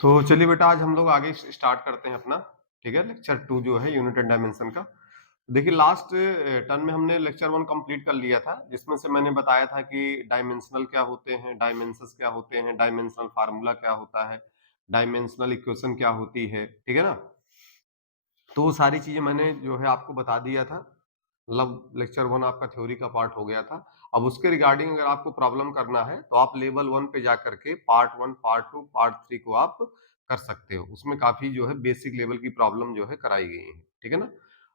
तो चलिए बेटा, आज हम लोग आगे स्टार्ट करते हैं अपना, ठीक है, लेक्चर 2 जो है यूनिट एंड डायमेंशन का। देखिए, लास्ट टर्म में हमने लेक्चर 1 कंप्लीट कर लिया था, जिसमें से मैंने बताया था कि डायमेंशनल क्या होते हैं, डायमेंशंस क्या होते हैं, डायमेंशनल फार्मूला क्या होता है, डायमेंशनल इक्वेशन क्या होती है, ठीक है ना। तो वो सारी चीजें मैंने जो है आपको बता दिया था। मतलब लेक्चर 1 आपका थ्योरी का पार्ट हो गया था। अब उसके रिगार्डिंग अगर आपको प्रॉब्लम करना है तो आप लेवल 1 पे जा करके पार्ट 1, पार्ट 2, पार्ट 3 को आप कर सकते हो। उसमें काफी जो है बेसिक लेवल की प्रॉब्लम जो है कराई गई है, ठीक है ना।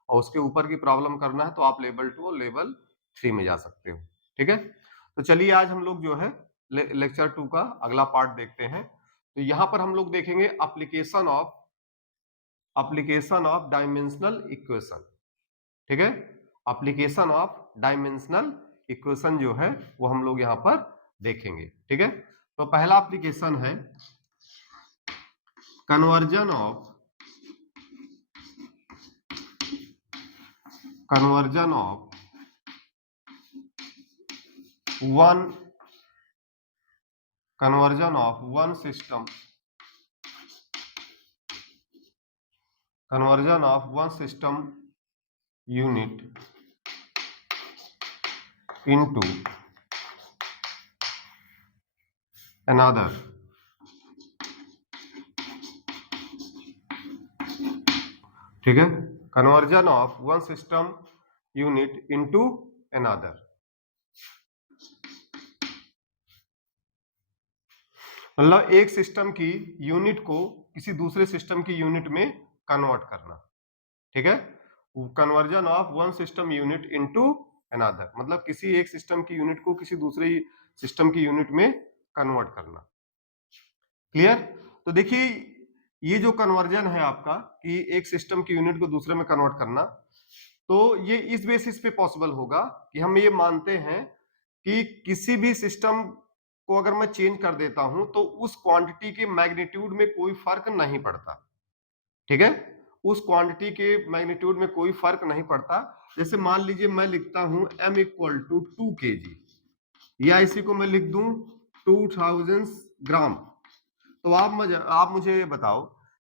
और उसके ऊपर की प्रॉब्लम करना है तो आप लेवल 2 और लेवल 3 में जा सकते हो, ठीक है। तो चलिए, आज हम लोग जो है लेक्चर 2 का अगला पार्ट देखते हैं। तो यहाँ पर हम लोग देखेंगे एप्लीकेशन ऑफ डायमेंशनल इक्वेशन, ठीक है। एप्लीकेशन ऑफ डायमेंशनल इक्वेशन जो है वो हम लोग यहां पर देखेंगे, ठीक है। तो पहला एप्लीकेशन है conversion of one one system unit into another, ठीक है। Conversion of one system unit into another, मतलब एक सिस्टम की यूनिट को किसी दूसरे सिस्टम की यूनिट में कन्वर्ट करना, ठीक है। Conversion of one system unit into another, मतलब किसी एक सिस्टम की यूनिट को किसी दूसरे सिस्टम की यूनिट में कन्वर्ट करना। क्लियर। तो देखिए, ये जो कन्वर्जन है आपका कि एक सिस्टम की यूनिट को दूसरे में कन्वर्ट करना, तो ये इस बेसिस पे पॉसिबल होगा कि हम ये मानते हैं कि किसी भी सिस्टम को अगर मैं चेंज कर देता हूं तो उस क्वांटिटी के मैग्नीट्यूड में कोई फर्क नहीं पड़ता, ठीक है। उस क्वांटिटी के मैग्नीट्यूड में कोई फर्क नहीं पड़ता। जैसे मान लीजिए मैं लिखता हूं m इक्वल टू 2 kg, या इसी को मैं लिख दूं 2000 ग्राम। तो आप मुझे ये बताओ,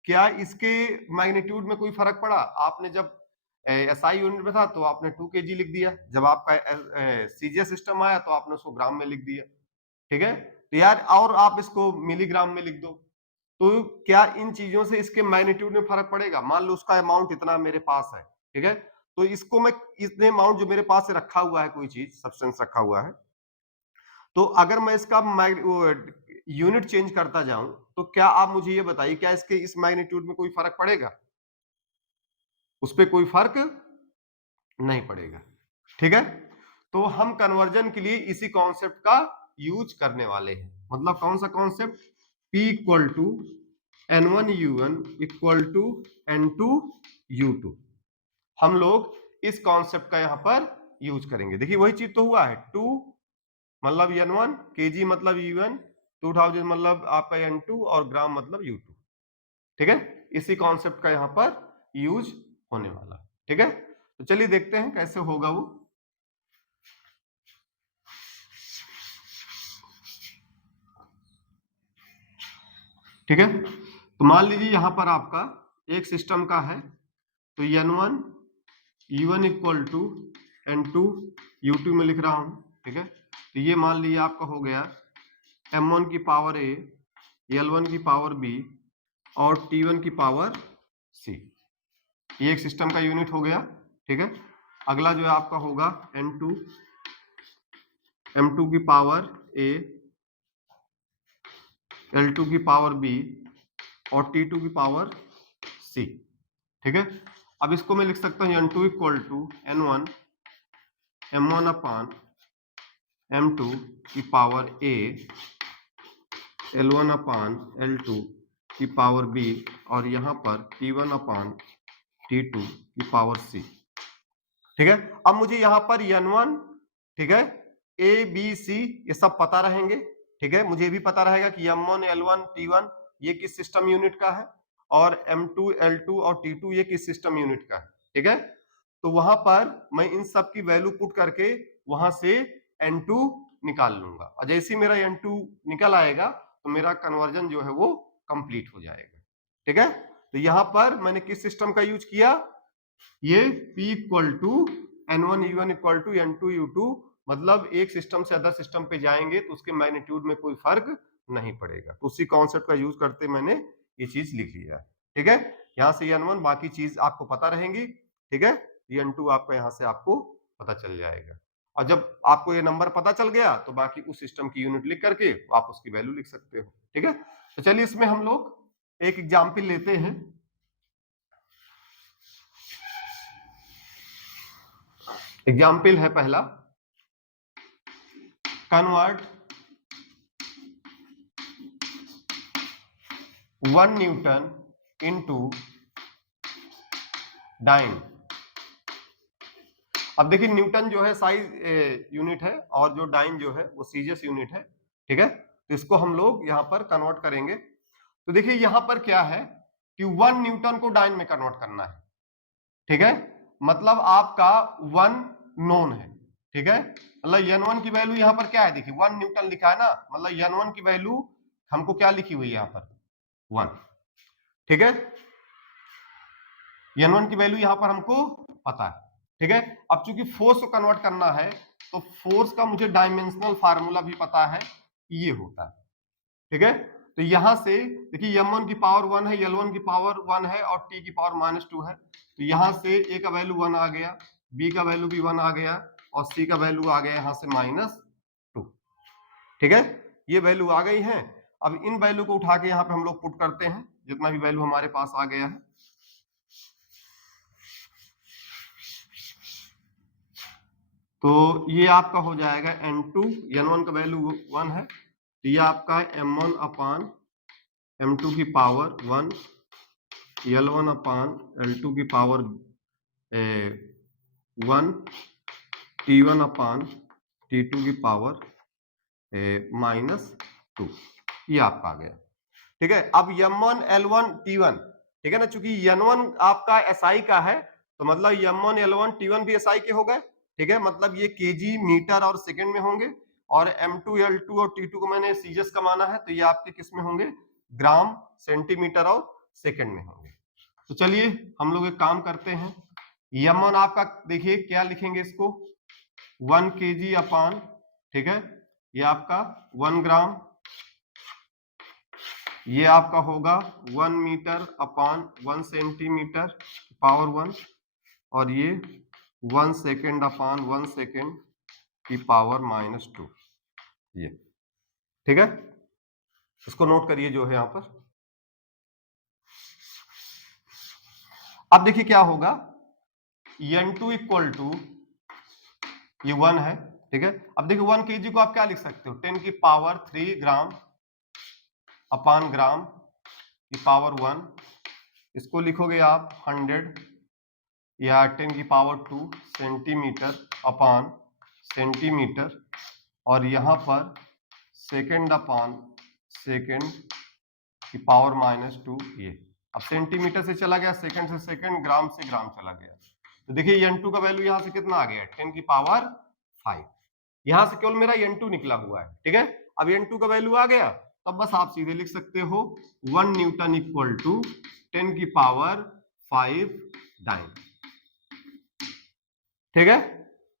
क्या इसके मैग्नीट्यूड में कोई फर्क पड़ा? आपने जब एसआई यूनिट में था तो आपने 2 kg लिख दिया, जब आपका सीजीएस सिस्टम आया तो आपने उसको ग्राम में लिख दिया, ठीक है। तो यार, और आप इसको मिलीग्राम में लिख दो, तो क्या इन चीजों से इसके मैग्नीट्यूड में फर्क पड़ेगा? मान लो उसका अमाउंट इतना मेरे पास है, ठीक है। तो इसको मैं इतने अमाउंट जो मेरे पास से रखा हुआ है, कोई चीज सब्सटेंस रखा हुआ है, तो अगर मैं इसका यूनिट चेंज करता जाऊं तो क्या आप मुझे ये बताइए, क्या इसके इस मैग्नीट्यूड में कोई फर्क पड़ेगा? उस पर कोई फर्क नहीं पड़ेगा, ठीक है। तो हम कन्वर्जन के लिए इसी कॉन्सेप्ट का यूज करने वाले हैं। मतलब कौन सा concept? P equal to N1U1 equal to N2U2। हम लोग इस कॉन्सेप्ट का यहां पर यूज करेंगे। देखिए, वही चीज तो हुआ है, 2 मतलब N1, kg मतलब U1, 2000 मतलब आपका N2 और ग्राम मतलब U2, ठीक है। इसी कॉन्सेप्ट का यहां पर यूज होने वाला है, ठीक है। तो चलिए देखते हैं कैसे होगा वो। ठीक है, तो मान लीजिए यहां पर आपका एक सिस्टम का है, तो N1 U1 equal to N2 U2 में लिख रहा हूं, ठीक है। तो ये मान लीजिए आपका हो गया M1 की पावर A, L1 की पावर B और T1 की पावर C। ये एक सिस्टम का यूनिट हो गया, ठीक है। अगला जो है आपका होगा N2, M2 की पावर A, L2 की पावर B और T2 की पावर C, ठीक है। अब इसको मैं लिख सकता हूं N2 equal to N1 M1 upon M2 की power A, L1 upon L2 की पावर B और यहां पर T1 अपान T2 की पावर C, ठीक है। अब मुझे यहां पर N1, ठीक है, A B C ये सब पता रहेंगे, ठीक है। मुझे भी पता रहेगा कि M1 L1 T1 ये किस सिस्टम यूनिट का है और M2 L2 और T2 ये किस सिस्टम यूनिट का है, ठीक है। तो वहां पर मैं इन सब की वैल्यू पुट करके वहां से N2 निकाल लूंगा, और जैसे ही मेरा N2 निकल आएगा तो मेरा कन्वर्जन जो है वो कंप्लीट हो जाएगा। ठीक है, तो यहां पर मैंने किस सिस्टम का यूज किया, ये P equal to N1 U1 equal to N2 U2, मतलब एक सिस्टम से अदर सिस्टम पे जाएंगे तो उसके मैग्नीट्यूड में कोई फर्क नहीं पड़ेगा। तो उसी कॉन्सेप्ट का यूज करते मैंने ये चीज लिख लिया है। ठीक है, यहां से N1 बाकी चीज आपको पता रहेंगी। ठीक है, N2 आपका यहां से आपको पता चल जाएगा, और जब आपको ये नंबर पता चल गया तो बाकी उस सिस्टम की यूनिट लिख करके आप उसकी वैल्यू लिख सकते हो। ठीक है, तो चलिए इसमें हम लोग एक एग्जाम्पल लेते हैं। एग्जाम्पल है पहला, कन्वर्ट 1 न्यूटन इनटू डाइन। अब देखिए न्यूटन जो है साइज यूनिट है और जो डाइन जो है वो सीजियस यूनिट है। ठीक है, तो इसको हम लोग यहाँ पर कन्वर्ट करेंगे। तो देखिए यहाँ पर क्या है कि 1 न्यूटन को डाइन में कन्वर्ट करना है। ठीक है, मतलब आपका 1 नोन है। ठीक है, मतलब N1 की वैल्यू यहाँ पर क्या है, देखिए 1 न्यूटन लिखा है ना, मतलब N1 की वैल्यू हमको क्या लिखी हुई है यहाँ पर 1। ठीक है, N1 की वैल्यू यहाँ पर हमको पता है। ठीक है, अब चूंकि फोर्स को कन्वर्ट करना है तो फोर्स का मुझे डायमेंशनल फार्मूला भी पता है, ये होता है। ठीक है, तो यहां से देखिए m1 की पावर 1 है, L1 की पावर 1 है और t की पावर -2 है। तो यहां से a का वैल्यू 1 आ गया, b का वैल्यू भी 1 आ गया और c का वैल्यू आ गया यहां से -2। ठीक है, ये वैल्यू आ गई है। अब इन वैल्यू को उठा के यहाँ पे हम लोग पुट करते हैं, जितना भी वैल्यू हमारे पास आ गया है। तो ये आपका हो जाएगा N2, N1 का वैल्यू 1 है, तो ये आपका M1 अपान M2 की पावर 1, L1 अपान L2 की पावर 1, T1 अपान T2 की पावर -2, ये आपका आ गया। ठीक है, अब M1 L1 T1, ठीक है ना, चूंकि N1 आपका SI का है तो मतलब M1 L1 T1 भी SI के हो गए। ठीक है, मतलब ये केजी मीटर और सेकंड में होंगे, और M2 L2 और T2 को मैंने सीजीएस का माना है, तो ये आपके किस में होंगे, ग्राम सेंटीमीटर और सेकंड में होंगे। तो चलिए हम लोग एक काम करते हैं, M1 आपका देखिए क्या लिखेंगे इसको, 1 kg अपान, ठीक है, ये आपका 1 ग्राम, ये आपका होगा 1 मीटर अपान 1 सेंटीमीटर पावर 1, और ये 1 सेकेंड अपान 1 सेकेंड की पावर -2, ये। ठीक है, इसको नोट करिए जो है यहां पर। अब देखिए क्या होगा, N2 इक्वल टू ये 1 है। ठीक है, अब देखिए 1 kg को आप क्या लिख सकते हो, 10 की पावर 3 ग्राम अपान ग्राम की पावर 1, इसको लिखोगे आप 100 या 10 की पावर 2 सेंटीमीटर अपान सेंटीमीटर, और यहां पर सेकंड अपान सेकंड की पावर -2, ये। अब सेंटीमीटर से चला गया सेकंड से सेकंड, ग्राम से ग्राम चला गया, तो देखिए N2 का वैल्यू यहां से कितना आ गया, 10 की पावर 5। यहां से केवल मेरा N2 निकला हुआ है। ठीक है, अब N2 का वैल्यू आ गया, तब बस आप सीधे लिख सकते हो 1 न्यूटन इक्वल टू 10 की पावर 5 डाइन। ठीक है,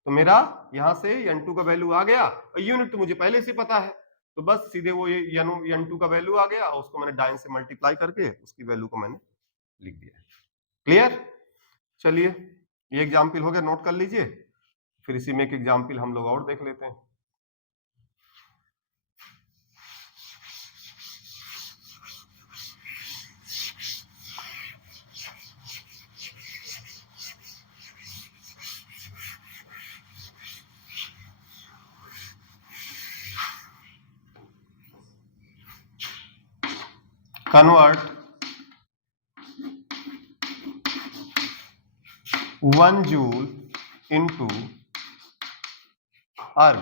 तो मेरा यहां से N2 का वैल्यू आ गया, और यूनिट तो मुझे पहले से पता है, तो बस सीधे वो N2 का वैल्यू आ गया और उसको मैंने डाइन से मल्टीप्लाई करके उसकी वैल्यू को मैंने लिख दिया। क्लियर, चलिए ये एग्जाम्पल हो गया, नोट कर लीजिए, फिर इसी में एक एग्जाम्पल हम लोग और देख लेते हैं। Convert 1 joule into अर्ग।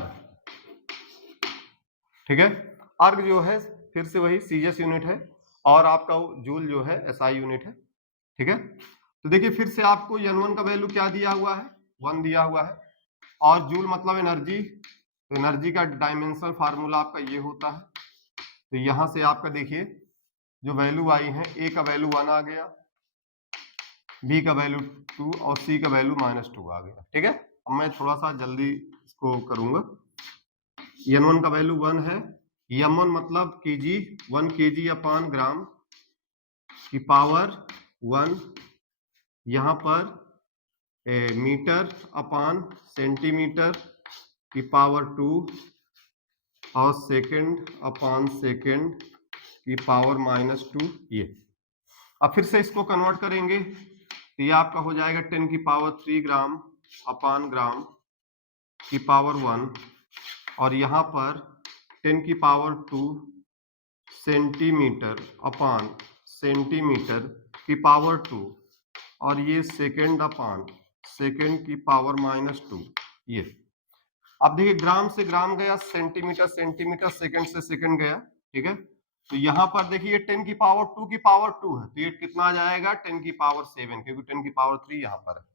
ठीक है, अर्ग जो है फिर से वही सीजीएस यूनिट है, और आपका जूल जो है एसआई यूनिट है। ठीक है, तो देखिए फिर से आपको N1 का वैल्यू क्या दिया हुआ है, 1 दिया हुआ है, और जूल मतलब एनर्जी, तो एनर्जी का डायमेंशनल फार्मूला आपका ये होता है। तो यहां से आपका देखिए जो वैल्यू आई है, ए का वैल्यू 1 आ गया, बी का वैल्यू 2 और सी का वैल्यू -2 आ गया। ठीक है, अब मैं थोड़ा सा जल्दी इसको करूंगा। n1 का वैल्यू 1 है, m1 मतलब केजी, 1 kg अपान ग्राम की पावर 1, यहाँ पर मीटर अपान सेंटीमीटर की पावर 2 और सेकंड अपान सेकंड की पावर -2। ये अब फिर से इसको कन्वर्ट करेंगे तो ये आपका हो जाएगा 10 की पावर 3 ग्राम अपान ग्राम की पावर 1 और यहाँ पर 10 की पावर 2 सेंटीमीटर अपान सेंटीमीटर की पावर 2 और ये सेकंड अपान सेकंड की पावर -2। ये अब देखिए ग्राम से ग्राम गया, सेंटीमीटर सेंटीमीटर, सेकंड से सेकंड गया। ठीक है, तो यहाँ पर देखिए 10 की पावर 2 की पावर 2 है, तो ये कितना आ जाएगा 10 की पावर 7, क्योंकि 10 की पावर 3 यहाँ पर है।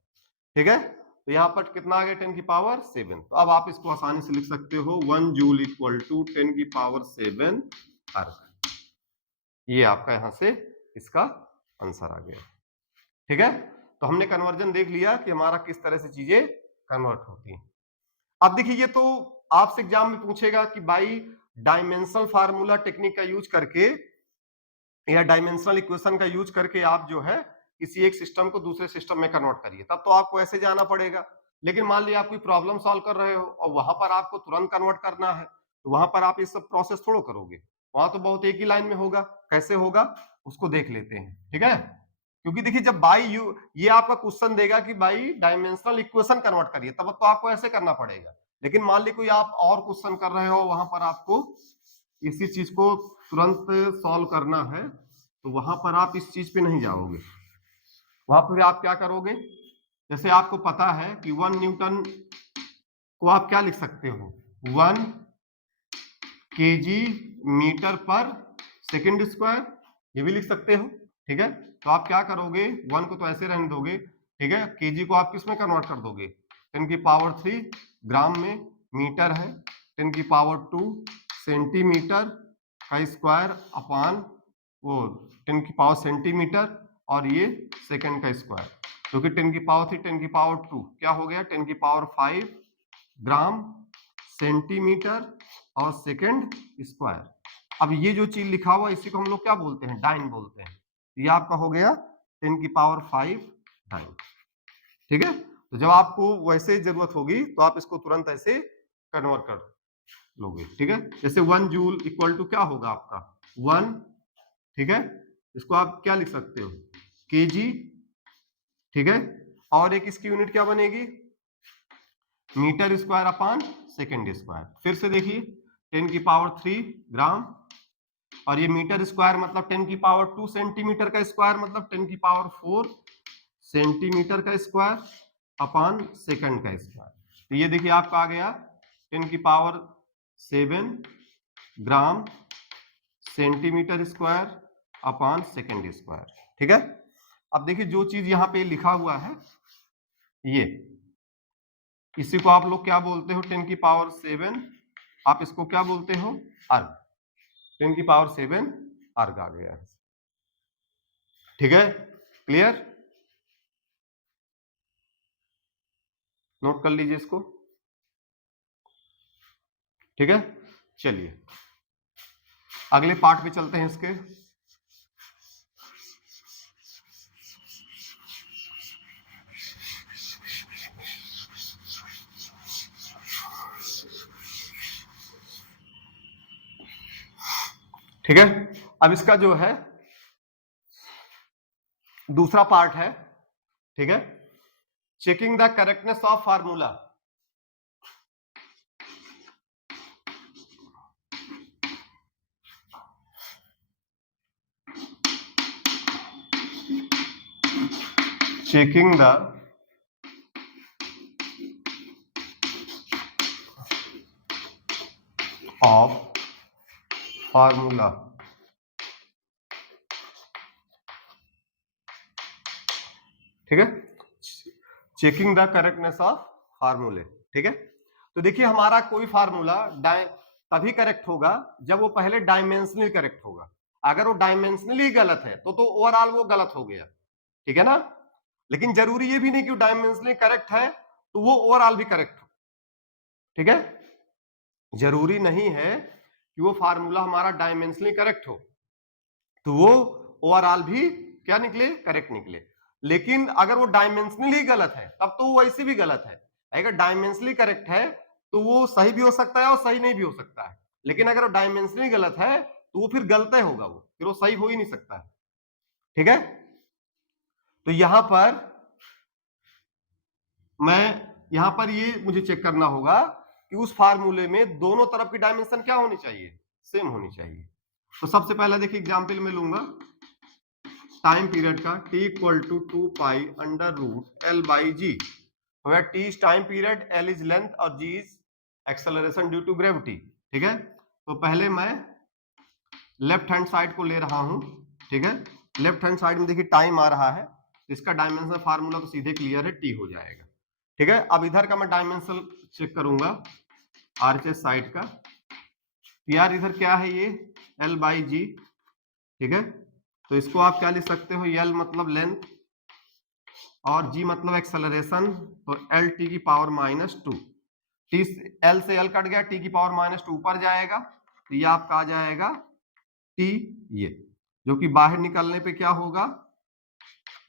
ठीक है, तो यहाँ पर कितना आ गया 10 की पावर 7। तो अब आप इसको आसानी से लिख सकते हो 1 जूल इक्वल टू 10 की पावर 7 अर्ग। ये आपका यहाँ से इसका आंसर आ गया। ठीक है, तो हमने कन्वर्जन देख लिया कि हमारा किस तरह से चीजें कन्वर्ट होती हैं। अब देखिए ये तो आपसे एग्जाम में पूछेगा कि भाई डायमेंशनल फार्मूला टेक्निक का यूज करके या डायमेंशनल इक्वेशन का यूज करके आप जो है किसी एक सिस्टम को दूसरे सिस्टम में कन्वर्ट करिए, तब तो आपको ऐसे जाना पड़ेगा। लेकिन मान लिया आप कोई प्रॉब्लम सॉल्व कर रहे हो और वहां पर आपको तुरंत कन्वर्ट करना है, तो वहां पर आप ये सब प्रोसेस थोड़ा करोगे, वहां तो बहुत एक ही लाइन में होगा। कैसे होगा उसको देख लेते हैं। ठीक है, क्योंकि देखिए जब ये आपका क्वेश्चन देगा कि भाई डायमेंशनल इक्वेशन कन्वर्ट करिए, तब तो आपको ऐसे करना पड़ेगा। लेकिन मान ली कोई आप और क्वेश्चन कर रहे हो, वहां पर आपको इसी चीज को तुरंत सॉल्व करना है, तो वहां पर आप इस चीज पे नहीं जाओगे। वहां पर आप क्या करोगे, जैसे आपको पता है कि 1 न्यूटन को आप क्या लिख सकते हो, 1 kg मीटर पर सेकंड स्क्वायर, ये भी लिख सकते हो। ठीक है, तो आप क्या करोगे, 1 को तो ऐसे रहने दोगे। ठीक है, kg को आप किस में कन्वर्ट कर दोगे, 10 की पावर 3 ग्राम में, मीटर है 10 की पावर 2 सेंटीमीटर का स्क्वायर अपान वो 10 की पावर सेंटीमीटर और ये सेकंड का स्क्वायर, क्योंकि 10 की पावर 3 10 की पावर 2 क्या हो गया 10 की पावर 5 ग्राम सेंटीमीटर और सेकंड स्क्वायर। अब ये जो चीज लिखा हुआ इसी को हम लोग क्या बोलते हैं, डाइन बोलते हैं। ये आपका हो गया 10 की पावर 5 डाइन। ठीक है, तो जब आपको वैसे जरूरत होगी तो आप इसको तुरंत ऐसे कन्वर्ट कर लोगे। ठीक है, जैसे 1 जूल इक्वल टू क्या होगा आपका 1। ठीक है, इसको आप क्या लिख सकते हो केजी। ठीक है, और एक इसकी यूनिट क्या बनेगी metre square upon second square. फिर से देखिए 10 की पावर 3 ग्राम और ये मीटर स्क्वायर मतलब 10 की पावर 2 सेंटीमीटर का स्क्वायर मतलब 10 की पावर 4 सेंटीमीटर का स्क्वायर अपान सेकंड का स्क्वायर। तो ये देखिए आपका आ गया 10 की power 7 gram centimetre square upon second square. ठीक है, अब देखिए जो चीज यहाँ पे लिखा हुआ है ये, इसी को आप लोग क्या बोलते हो 10 की पावर 7, आप इसको क्या बोलते हो अर्ग। 10 की पावर 7 अर्ग आ गया। ठीक है, क्लियर, नोट कर लीजिए इसको। ठीक है, चलिए अगले पार्ट पे चलते हैं इसके। ठीक है, अब इसका जो है दूसरा पार्ट है। ठीक है, checking the correctness of formula. Checking the of formula. ठीक है, चेकिंग द करेक्टनेस ऑफ फार्मूले। ठीक है, तो देखिए हमारा कोई फार्मूला तभी करेक्ट होगा जब वो पहले डायमेंशनली करेक्ट होगा। अगर वो डायमेंशनली गलत है तो ओवरऑल वो गलत हो गया, ठीक है ना। लेकिन जरूरी ये भी नहीं कि वो डायमेंशनली करेक्ट है तो वो ओवरऑल भी करेक्ट हो, ठीक है। जरूरी नहीं है कि वो फार्मूला हमारा डायमेंशनली करेक्ट हो तो वो ओवरऑल भी क्या निकले, करेक्ट निकले। लेकिन अगर वो डायमेंशनली गलत है तब तो वो वैसे भी गलत है। अगर डायमेंशनली करेक्ट है तो वो सही भी हो सकता है और सही नहीं भी हो सकता है। लेकिन अगर वो डायमेंशनली गलत है तो वो फिर गलत होगा, वो फिर वो सही हो ही नहीं सकता है, ठीक है। तो यहां पर यहां पर ये मुझे चेक करना होगा कि उस फार्मूले में दोनों तरफ की डायमेंशन क्या होनी चाहिए, सेम होनी चाहिए। तो सबसे पहला देखिए एग्जांपल में लूंगा टाइम पीरियड का, t equal to 2 pi under root L by G, where t is time period, l is length और g is acceleration due to gravity, ठीक है। तो पहले मैं लेफ्ट हैंड साइड को ले रहा हूं, ठीक है। लेफ्ट हैंड साइड में देखिए टाइम आ रहा है, इसका डायमेंशन फार्मूला तो सीधे क्लियर है, t हो जाएगा, ठीक है। अब इधर का मैं डायमेंशन चेक करूंगा आरएचएस साइड का, यार इधर क्या है ये l बाई जी, ठीक है। तो इसको आप क्या लिख सकते हो, l मतलब लेंथ और g मतलब एक्सेलरेशन, तो l t की पावर -2, t l से l कट गया, t की पावर -2 ऊपर जाएगा तो ये आपका आ जाएगा t, ये जो कि बाहर निकलने पे क्या होगा,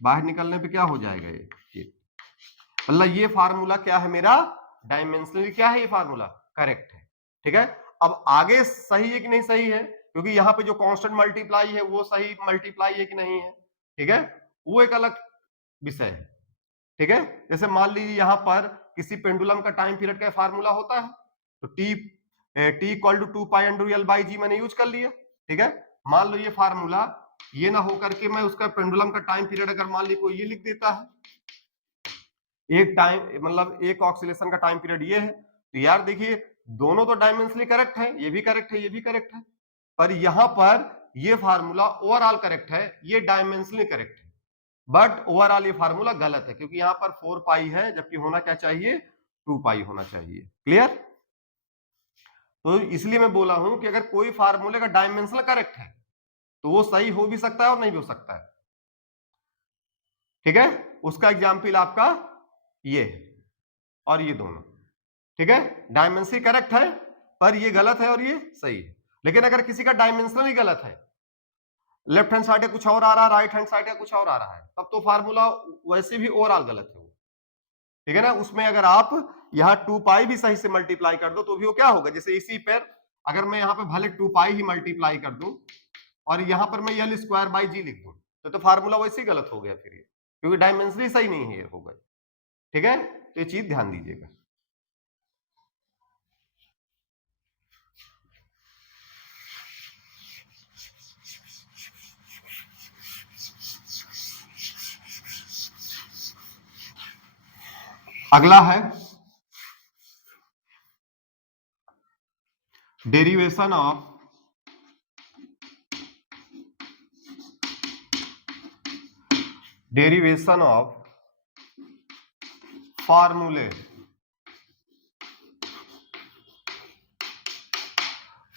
बाहर निकलने पे क्या हो जाएगा ये मतलब ये फार्मूला क्या है मेरा, डायमेंशनली क्या है ये फार्मूला, करेक्ट है, ठीक है। अब आगे सही है कि नहीं सही है, क्योंकि यहाँ पे जो कांस्टेंट मल्टीप्लाई है वो सही मल्टीप्लाई है कि नहीं है, ठीक है, वो एक अलग विषय है, ठीक है। जैसे मान लीजिए यहाँ पर किसी पेंडुलम का टाइम पीरियड का फार्मूला होता है तो T equal to 2 pi under L by G मैंने यूज कर लिया, ठीक है। मान लो ये फार्मूला ये ना होकर के मैं उसका पेंडुलम का टाइम पीरियड अगर मान ली कोई ये लिख देता है, एक टाइम मतलब एक ऑक्सीलेशन का टाइम पीरियड ये है, तो यार देखिए दोनों तो डायमेंशनली करेक्ट है, ये भी करेक्ट है ये भी करेक्ट है, पर यहां पर ये फार्मूला ओवरऑल करेक्ट है, ये डायमेंशनली करेक्ट है, बट ओवरऑल ये फार्मूला गलत है क्योंकि यहां पर 4 पाई है जबकि होना क्या चाहिए, 2 पाई होना चाहिए, क्लियर। तो इसलिए मैं बोला हूं कि अगर कोई फार्मूले का डायमेंशनल करेक्ट है तो वो सही हो भी सकता है और नहीं भी हो सकता है, ठीक है। उसका एग्जाम्पल आपका ये और ये दोनों, ठीक है, डायमेंशनली करेक्ट है पर ये गलत है और ये सही है। लेकिन अगर किसी का डायमेंशनल ही गलत है, लेफ्ट हैंड साइड का कुछ और आ रहा है, राइट हैंड साइड का कुछ और आ रहा है, तब तो फार्मूला वैसे भी ओवरऑल गलत है, ठीक है ना। उसमें अगर आप यहाँ 2 पाई भी सही से मल्टीप्लाई कर दो तो भी वो क्या होगा, जैसे इसी पर अगर मैं यहाँ पे भले 2 पाई ही मल्टीप्लाई कर दूं और यहाँ पर मैं एल स्क्वायर बाई जी लिख दूं तो फार्मूला वैसे ही गलत हो गया फिर ये, क्योंकि डायमेंशनली सही नहीं है ये होगा, ठीक है। तो ये चीज ध्यान दीजिएगा। अगला है डेरिवेशन ऑफ फार्मूले,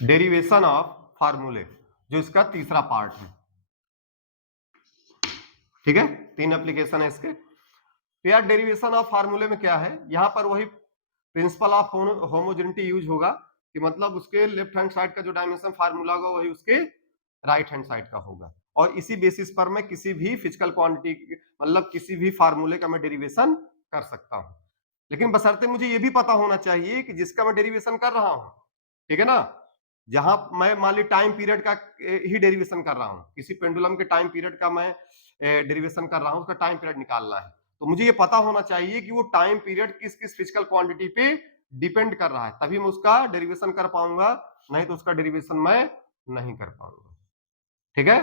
डेरिवेशन ऑफ फार्मूले जो इसका तीसरा पार्ट है, ठीक है। 3 एप्लीकेशन है इसके। तो यार डेरिवेशन ऑफ फार्मूले में क्या है, यहां पर वही प्रिंसिपल ऑफ होमोजेनिटी यूज होगा कि मतलब उसके लेफ्ट हैंड साइड का जो डायमेंशन फार्मूला होगा वही उसके राइट हैंड साइड का होगा, और इसी बेसिस पर मैं किसी भी फिजिकल क्वांटिटी मतलब किसी भी फार्मूले का मैं डेरिवेशन कर सकता हूं। लेकिन बशर्ते मुझे ये भी पता होना चाहिए कि जिसका मैं डेरिवेशन कर रहा हूं, ठीक है ना, जहां मैं मान ली टाइम पीरियड का ही डेरिवेशन कर रहा हूं, किसी पेंडुलम के टाइम पीरियड का मैं डेरिवेशन कर रहा हूं, उसका टाइम पीरियड निकालना है, तो मुझे ये पता होना चाहिए कि वो टाइम पीरियड किस किस फिजिकल क्वांटिटी पे डिपेंड कर रहा है, तभी मैं उसका डेरिवेशन कर पाऊंगा, नहीं तो उसका डेरिवेशन मैं नहीं कर पाऊंगा, ठीक है।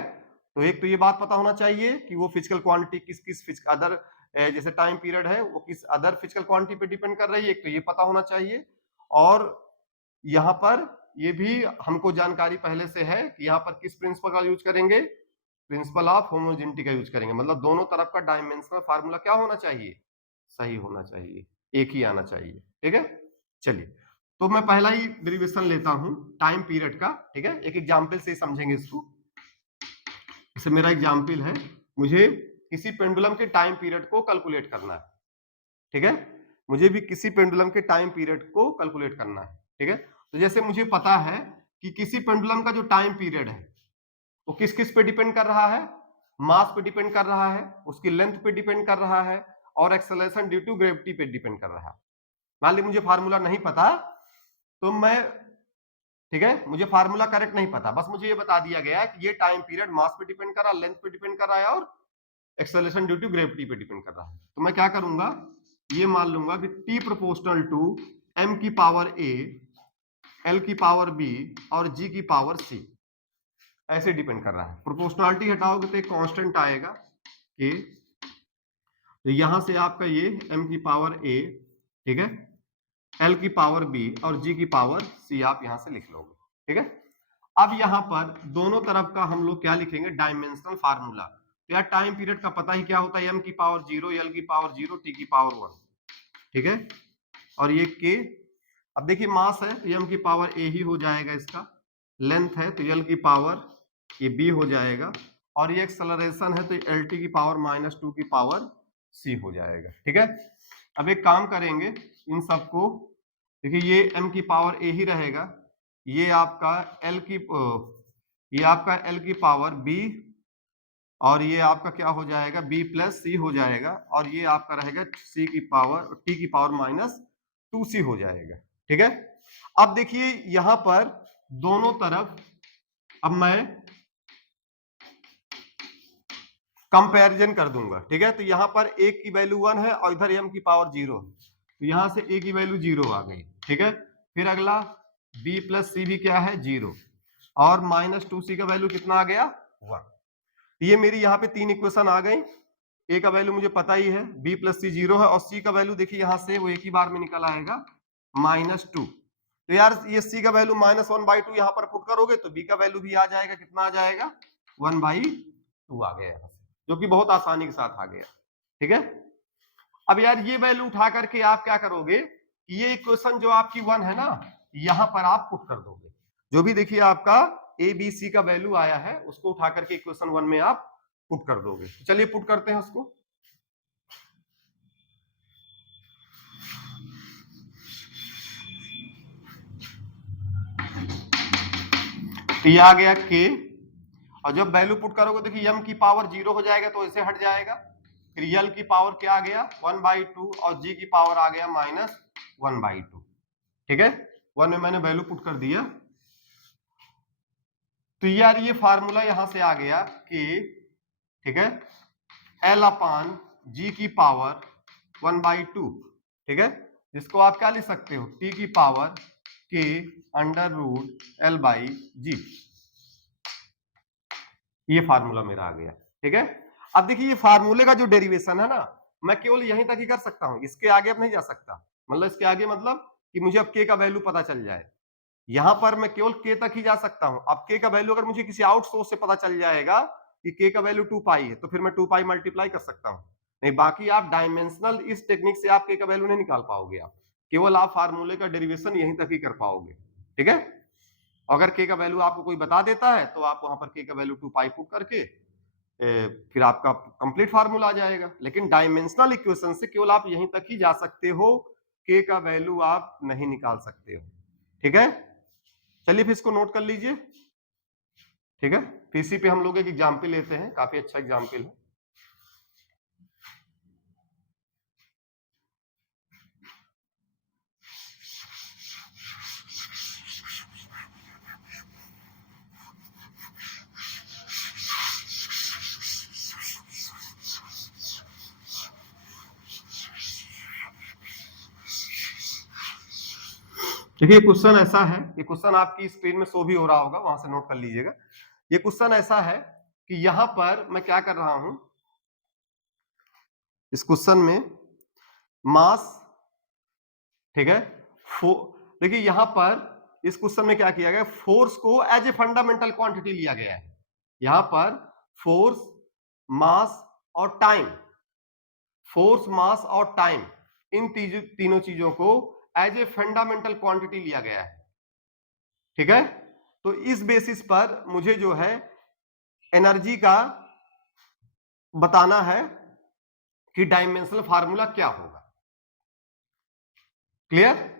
तो एक तो ये बात पता होना चाहिए कि वो फिजिकल क्वांटिटी किस किस अदर जैसे टाइम पीरियड है वो किस अदर फिजिकल क्वांटिटी पे डिपेंड कर रही है, एक तो ये पता होना चाहिए। और यहाँ पर ये भी हमको जानकारी पहले से है कि यहाँ पर किस प्रिंसिपल का यूज करेंगे, प्रिंसिपल ऑफ होमोजेनिटी का यूज करेंगे, मतलब दोनों तरफ का डायमेंशनल फार्मूला क्या होना चाहिए, सही होना चाहिए, एक ही आना चाहिए, ठीक है। चलिए तो मैं पहला ही डेरिवेशन लेता हूं टाइम पीरियड का, ठीक है, एक एग्जांपल से समझेंगे इसको। जैसे मेरा एग्जाम्पल है, मुझे किसी पेंडुलम के टाइम पीरियड को कैलकुलेट करना है, ठीक है, मुझे भी किसी पेंडुलम के टाइम पीरियड को कैलकुलेट करना है, ठीक है। तो जैसे मुझे पता है कि किसी पेंडुलम का जो टाइम पीरियड है वो किस किस पे डिपेंड कर रहा है, मास पे डिपेंड कर रहा है, उसकी लेंथ पे डिपेंड कर रहा है, और एक्सेलरेशन ड्यू टू ग्रेविटी पे डिपेंड कर रहा है। मान ली मुझे फार्मूला नहीं पता, तो मैं, ठीक है, मुझे फार्मूला करेक्ट नहीं पता, बस मुझे ये बता दिया गया है कि ये टाइम पीरियड मास पे डिपेंड कर रहा है, लेंथ पे डिपेंड कर रहा है, और एक्सेलरेशन ड्यू टू ग्रेविटी पे डिपेंड कर रहा है। तो मैं क्या करूंगा, ये मान लूंगा कि t प्रोपोर्शनल टू m की पावर a, l की पावर b और g की पावर c ऐसे डिपेंड कर रहा है। प्रोपोर्शनलिटी हटाओगे तो एक कांस्टेंट आएगा k, तो यहां से आपका ये m की पावर a, ठीक है, l की पावर b और g की पावर c आप यहां से लिख लोगे, ठीक है। अब यहां पर दोनों तरफ का हम लोग क्या लिखेंगे, डायमेंशनल फार्मूला। तो यार टाइम पीरियड का पता ही क्या होता है, m की पावर 0, l की पावर 0, t की पावर 1, ठीक है, और ये k। अब देखिए मास है तो m की पावर a ही हो जाएगा इसका, लेंथ है तो l की पावर ये b हो जाएगा, और ये एक्सेलरेशन है तो lt की पावर -2 की पावर c हो जाएगा, ठीक है। अब एक काम करेंगे, इन सबको देखिए, ये m की पावर a ही रहेगा, ये आपका ये आपका l की पावर b, और ये आपका क्या हो जाएगा, b प्लस c हो जाएगा, और ये आपका रहेगा c की पावर t की पावर -2c हो जाएगा, ठीक है। अब देखिए यहां पर दोनों तरफ अब मैं कंपैरिजन कर दूंगा, ठीक है। तो यहां पर a की वैल्यू 1 है और इधर m की पावर 0 है, तो यहां से a की वैल्यू 0 आ गई, ठीक है। फिर अगला b प्लस c भी क्या है, 0, और -2c का वैल्यू कितना आ गया, 1। ये मेरी यहाँ पे 3 इक्वेशन आ गई। a का वैल्यू मुझे पता ही है, b प्लस c 0 है, और c का वैल्यू देखिए यहाँ से वो एक ही बार में निकल आएगा -2। तो यार ये c का वैल्यू -1/2 यहाँ पर पुट करोगे तो b का वैल्यू भी आ जाएगा, कितना आ जाएगा, 1/2 आ गया यहाँ से, जो कि बहुत आसानी के साथ आ गया, ठीक है। अब यार ये वैल्यू उठा करके आप क्या करोगे, ये इक्वेशन जो आपकी 1 है ना, यहां पर आप पुट कर दोगे, जो भी देखिए आपका ए बी सी का वैल्यू आया है उसको उठा करके इक्वेशन 1 में आप पुट कर दोगे। चलिए पुट करते हैं उसको। तो ये आ गया के, और जब वैल्यू पुट करोगे देखिए m की पावर 0 हो जाएगा तो इसे हट जाएगा, फिर l की पावर क्या आ गया 1/2, और g की पावर आ गया -1/2, ठीक है। 1 में मैंने वैल्यू पुट कर दिया, तो यार ये फार्मूला यहां से आ गया कि, ठीक है, L/g की पावर 1/2, ठीक है, जिसको आप क्या लिख सकते हो, t की पावर k √L/g, ये फार्मूला मेरा आ गया, ठीक है। अब देखिए ये फार्मूले का जो डेरिवेशन है ना, मैं केवल यहीं तक ही कर सकता हूं, इसके आगे अब नहीं जा सकता, मतलब इसके आगे मतलब कि मुझे अब k का वैल्यू पता चल जाए, यहां पर मैं केवल k तक ही जा सकता हूं। अब k का वैल्यू अगर मुझे किसी आउट सोर्स से पता चल जाएगा कि k का वैल्यू 2π है, तो फिर मैं 2π मल्टीप्लाई कर सकता हूं, नहीं बाकी आप डायमेंशनल इस टेक्निक से आप k का वैल्यू नहीं निकाल पाओगे, आप केवल आप फार्मूले का डेरिवेशन यहीं तक ही कर पाओगे, ठीक है। अगर k का वैल्यू आपको कोई बता देता है तो आप वहां पर k का वैल्यू 2π पुट करके फिर आपका कंप्लीट फार्मूला आ जाएगा, लेकिन डायमेंशनल इक्वेशन से केवल आप यहीं तक ही जा सकते हो, k का वैल्यू आप नहीं निकाल सकते हो, ठीक है। चलिए फिर इसको नोट कर लीजिए, ठीक है। फिर इसी पे हम लोग एक एग्जाम्पल लेते हैं, काफी अच्छा एग्जाम्पल है। देखिए क्वेश्चन ऐसा है, ये क्वेश्चन आपकी स्क्रीन में शो भी हो रहा होगा, वहां से नोट कर लीजिएगा। ये क्वेश्चन ऐसा है कि यहां पर मैं क्या कर रहा हूं, इस क्वेश्चन में मास, ठीक है, देखिए यहां पर इस क्वेश्चन में क्या किया गया, फोर्स को एज ए फंडामेंटल क्वांटिटी लिया गया है। यहां पर फोर्स, मास और टाइम, फोर्स, मास और टाइम, इन तीनों चीजों को एज ए फंडामेंटल क्वांटिटी लिया गया है, ठीक है। तो इस बेसिस पर मुझे जो है एनर्जी का बताना है कि डायमेंशनल फार्मूला क्या होगा। क्लियर?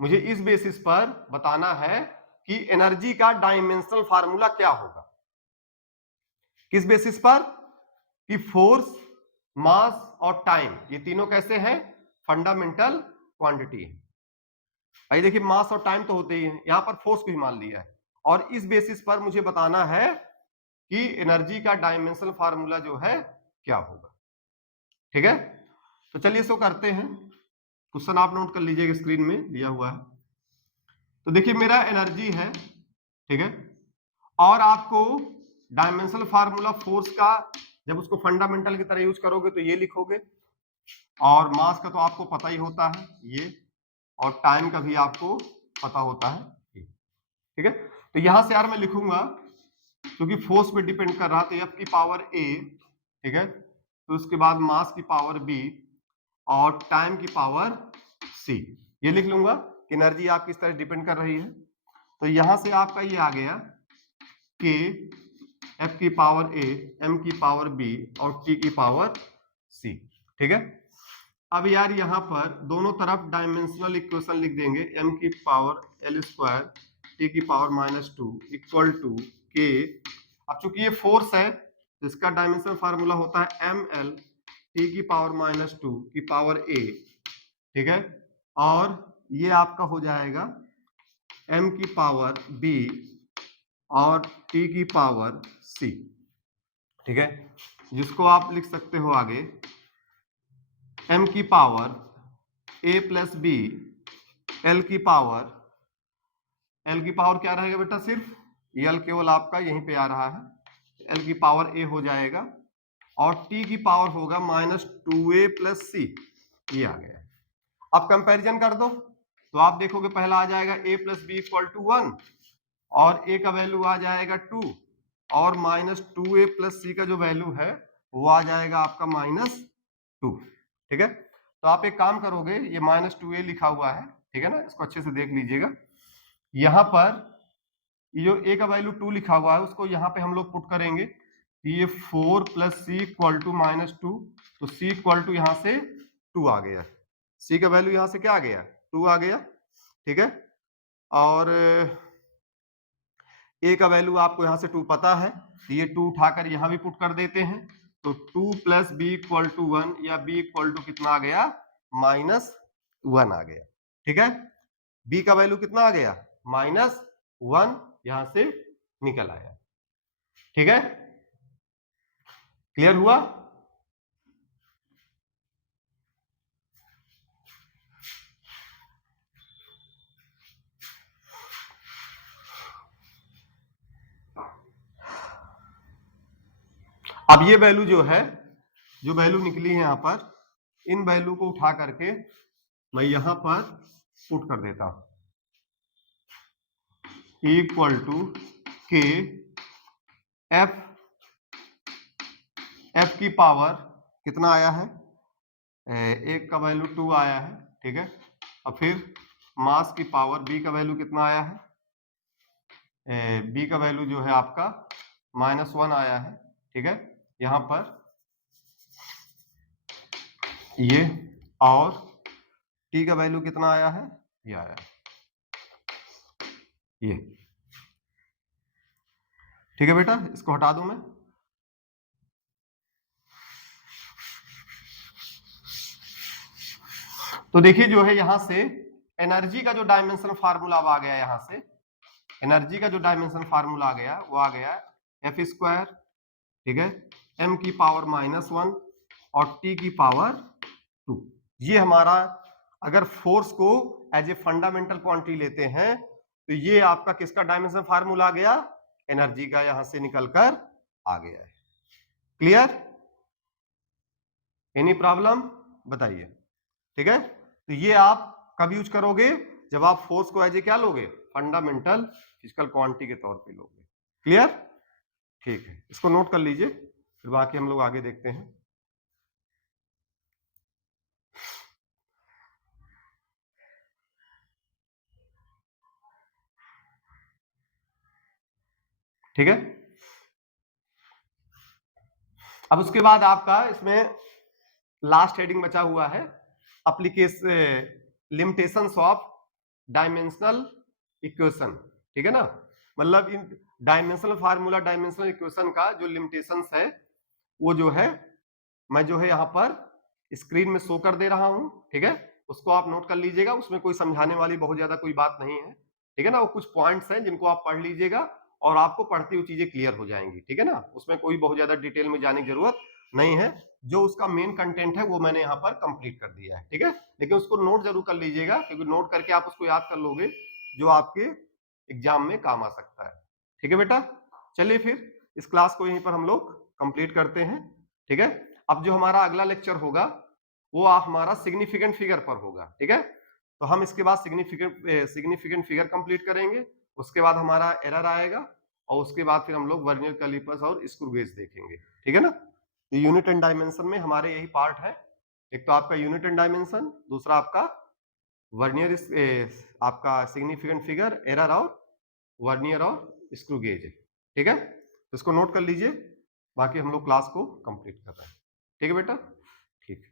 मुझे इस बेसिस पर बताना है कि एनर्जी का डायमेंशनल फार्मूला क्या होगा। किस बेसिस पर? कि फोर्स, मास और टाइम ये तीनों कैसे हैं? फंडामेंटल क्वांटिटी है। भाई देखिए, मास और टाइम तो होते ही हैं, यहां पर फोर्स को ही मान लिया है, और इस बेसिस पर मुझे बताना है कि एनर्जी का डायमेंशनल फार्मूला जो है क्या होगा। ठीक है, तो चलिए इसको करते हैं। क्वेश्चन आप नोट कर लीजिएगा, स्क्रीन में दिया हुआ है। तो देखिए मेरा एनर्जी है, ठीक है, और आपको डायमेंशनल फार्मूला फोर्स का जब उसको फंडामेंटल की तरह यूज करोगे तो ये लिखोगे, और मास का तो आपको पता ही होता है ये, और टाइम का भी आपको पता होता है ये। ठीक है, तो यहां से यार मैं लिखूंगा, क्योंकि फोर्स पे डिपेंड कर रहा, तो एफ की पावर ए, ठीक है, तो उसके बाद मास की पावर बी और टाइम की पावर सी, ये लिख लूंगा कि एनर्जी आप किस तरह डिपेंड कर रही है। तो यहां से आपका ये आ गया कि एफ की पावर ए, एम की पावर बी और टी की पावर सी। ठीक है, अब यार यहां पर दोनों तरफ डायमेंशनल इक्वेशन लिख देंगे, एम की पावर एल स्क्वायर टी की पावर -2 इक्वल टू के। अब चूंकि ये फोर्स है तो इसका डायमेंशनल फार्मूला होता है एम एल टी की पावर -2 की पावर ए। ठीक है, और ये आपका हो जाएगा m की पावर b और t की पावर c। ठीक है, जिसको आप लिख सकते हो आगे m की power a plus B, l की पावर क्या रहेगा बेटा? सिर्फ l केवल आपका यहीं पे आ रहा है, l की पावर a हो जाएगा, और t की पावर होगा -2a प्लस c, ये आ गया। अब कंपैरिजन कर दो तो आप देखोगे पहला आ जाएगा a plus B equal to 1, और a का वैल्यू आ जाएगा 2, और -2a प्लस सी का जो वैल्यू है वो आ जाएगा आपका -2। ठीक है, तो आप एक काम करोगे, ये -2a लिखा हुआ है, ठीक है ना, इसको अच्छे से देख लीजिएगा। यहां पर ये जो a का वैल्यू 2 लिखा हुआ है उसको यहाँ पे हम लोग पुट करेंगे, ये 4 प्लस सी इक्वल टू -2, तो c इक्वल टू यहाँ से 2 आ गया, c का वैल्यू यहाँ से क्या आ गया? 2 आ गया। ठीक है, और a का वैल्यू आपको यहाँ से 2 पता है, ये 2 उठाकर यहाँ भी पुट कर देते हैं, तो 2 प्लस बी इक्वल टू 1, या b इक्वल टू कितना आ गया? -1 आ गया। ठीक है, b का वैल्यू कितना आ गया? -1, यहां से निकल आया। ठीक है, क्लियर हुआ? अब ये वैल्यू जो है, जो वैल्यू निकली है यहां पर, इन वैल्यू को उठा करके मैं यहां पर पुट कर देता हूं, इक्वल टू के एफ की पावर कितना आया है? एक का वैल्यू 2 आया है। ठीक है, और फिर मास की पावर बी का वैल्यू कितना आया है? बी का वैल्यू जो है आपका -1 आया है। ठीक है, यहां पर ये, और टी का वैल्यू कितना आया है? ये आया है, ये। ठीक है बेटा, इसको हटा दूं मैं। तो देखिए जो है यहां से एनर्जी का जो डायमेंशन फार्मूला आ गया, यहां से एनर्जी का जो डायमेंशन फार्मूला आ गया वो आ गया एफ स्क्वायर, ठीक है, एम की पावर -1 और टी की पावर 2। ये हमारा, अगर फोर्स को एज ए फंडामेंटल क्वांटिटी लेते हैं तो ये आपका किसका डायमेंशन फार्मूला आ गया? एनर्जी का, यहां से निकलकर आ गया है। क्लियर? एनी प्रॉब्लम बताइए। ठीक है, तो ये आप कब यूज करोगे? जब आप फोर्स को एज ए क्या लोगे? फंडामेंटल फिजिकल क्वांटिटी के तौर पे लोगे। क्लियर? ठीक है, इसको नोट कर लीजिए, फिर बाकी हम लोग आगे देखते हैं। ठीक है, अब उसके बाद आपका इसमें लास्ट हेडिंग बचा हुआ है application limitations of dimensional equation, ठीक है ना। मतलब इन डायमेंशनल फार्मूला डायमेंशनल इक्वेशन का जो लिमिटेशंस है वो जो है मैं जो है यहाँ पर स्क्रीन में शो कर दे रहा हूं, ठीक है। उसको आप नोट कर लीजिएगा, उसमें कोई समझाने वाली बहुत ज्यादा कोई बात नहीं है, ठीक है ना। वो कुछ पॉइंट्स हैं जिनको आप पढ़ लीजिएगा और आपको पढ़ती हुई चीजें क्लियर हो जाएंगी, ठीक है ना। उसमें कोई बहुत ज्यादा डिटेल में जाने की जरूरत नहीं है। जो उसका मेन कंटेंट है वो मैंने यहाँ पर कंप्लीट कर दिया है, ठीक है। लेकिन उसको नोट जरूर कर लीजिएगा, क्योंकि नोट करके आप उसको याद कर लोगे जो आपके एग्जाम में काम आ सकता है, ठीक है बेटा। चलिए फिर इस क्लास को यहीं पर हम लोग कंप्लीट करते हैं, ठीक है। अब जो हमारा अगला लेक्चर होगा वो हमारा सिग्निफिकेंट फिगर पर होगा, ठीक है। तो हम इसके बाद सिग्निफिकेंट फिगर कंप्लीट करेंगे, उसके बाद हमारा एरर आएगा और उसके बाद फिर हम लोग वर्नियर कैलिपर्स और स्क्रू गेज देखेंगे, ठीक है ना। तो यूनिट एंड डायमेंशन में हमारे यही पार्ट है, एक तो आपका यूनिट एंड डायमेंशन, दूसरा आपका वर्नियर आपका सिग्निफिकेंट फिगर, एरर और वर्नियर और स्क्रू गेज, ठीक है। तो इसको नोट कर लीजिए, बाकी हम लोग क्लास को कंप्लीट कर रहे हैं, ठीक है बेटा, ठीक है।